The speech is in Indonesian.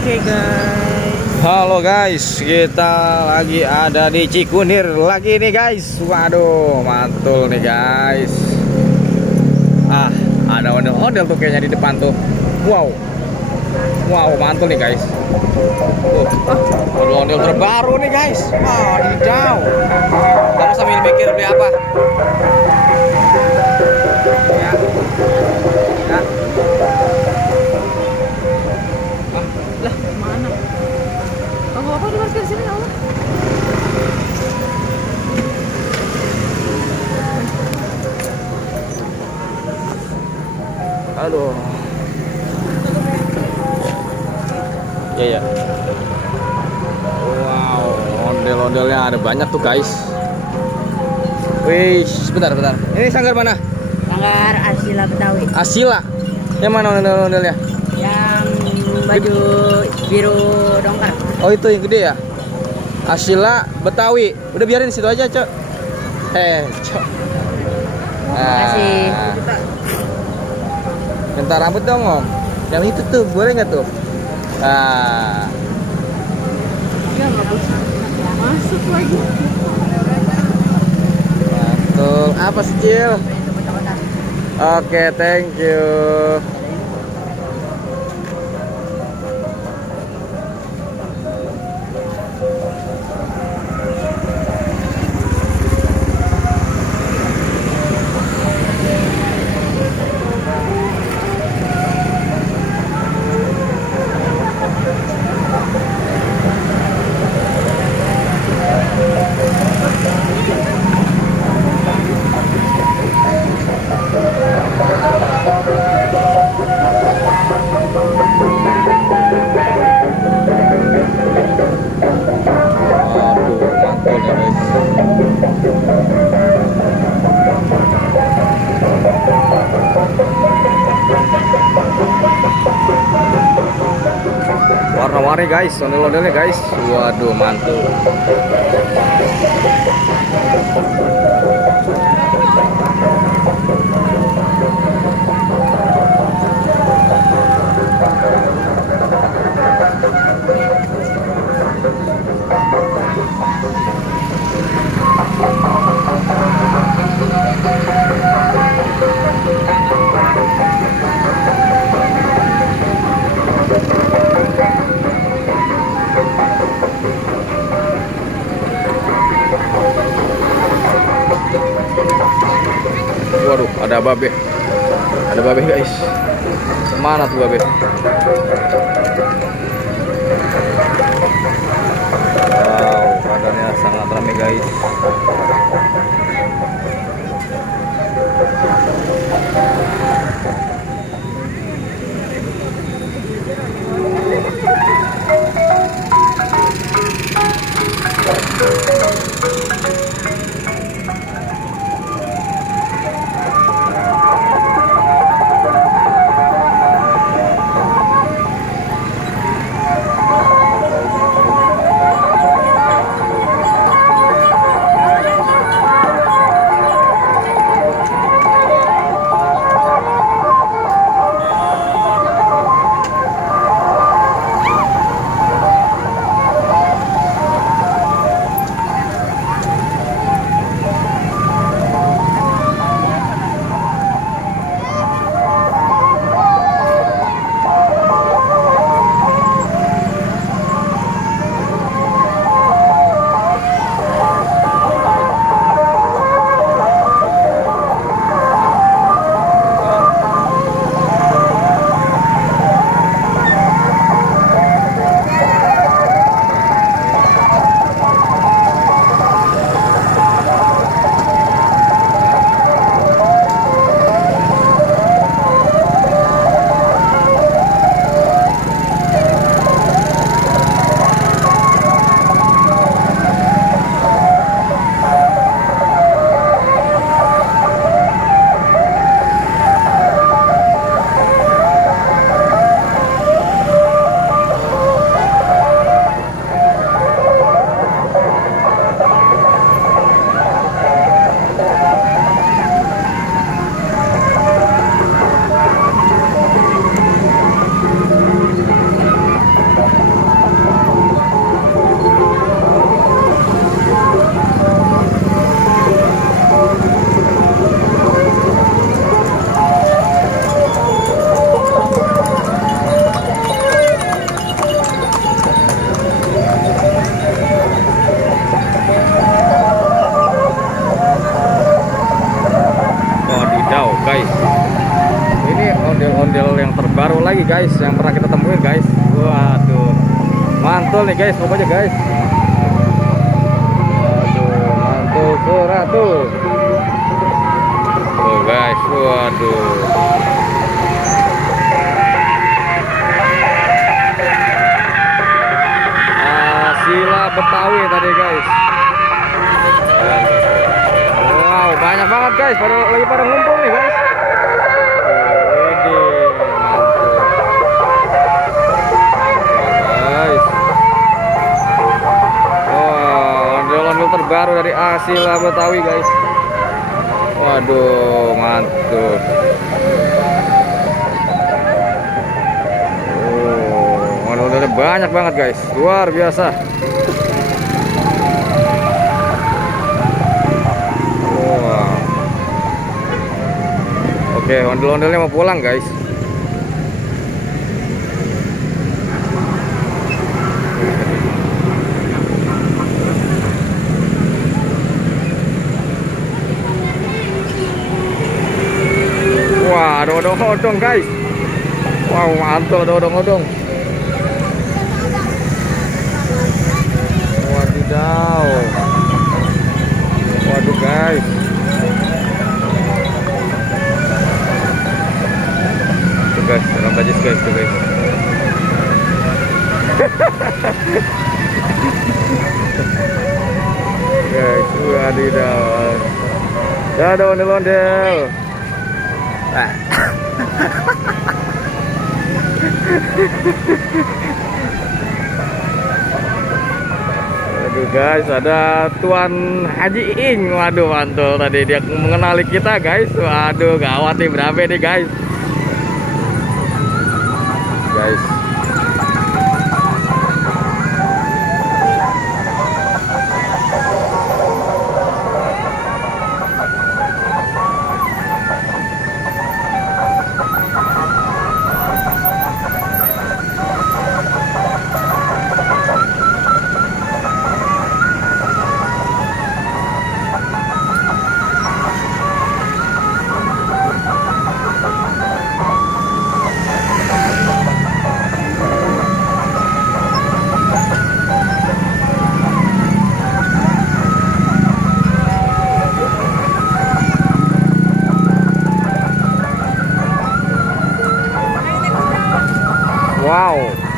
Oke guys. Halo guys, kita lagi ada di Cikunir lagi nih guys. Waduh, mantul nih guys. Ada ondel-ondel tuh kayaknya di depan tuh. Wow, mantul nih guys. Ondel-ondel terbaru nih guys. Wadidaw. Kamu sambil mikir beli apa? Ya. Lah, mana? Apa di parkir sini ya Allah? Aduh. Ya. Wow, ondel-ondelnya ada banyak tuh guys. Wih, sebentar. Ini sanggar mana? Sanggar Asila Betawi. Asila. Yang mana ondel-ondelnya? Yang baju biru dongkar. Oh, itu yang gede ya? Asila Betawi. Udah biarin di situ aja, Cok. Cok. Makasih. Minta rambut dong, Om. Yang itu tuh, boleh nggak tuh? Ya nggak bisa. Masuk lagi. Mantul. Apa sih, Cil? Oke, thank you. Warna-warni guys, ondel-ondelnya guys. Waduh, mantul. Waduh, ada babe guys. Mana tuh babe? Wow, keadaannya sangat ramai guys. guys yang pernah kita temuin guys. Waduh, mantul nih guys pokoknya guys. Waduh, mantul surat tuh. Tuh guys, waduh. Asila Betawi tadi guys. Wow, banyak banget guys, lagi pada ngumpul nih guys. Terbaru dari Asila Betawi guys. Waduh, mantul. Ondel-ondel banyak banget guys, luar biasa. Wow. Oke, ondel-ondelnya mau pulang guys. Wah, ada odong-odong guys. Wow, mantul ada odong-odong. Wadidaw. Waduh guys. Tuh guys, dalam bajis guys tuh guys. Guys, wadidaw. Ada ondel-ondel. Aduh guys, ada Tuan Haji Ing. Waduh, mantul tadi dia mengenali kita guys. Waduh, gawat nih, berapa nih guys. Guys. Wow.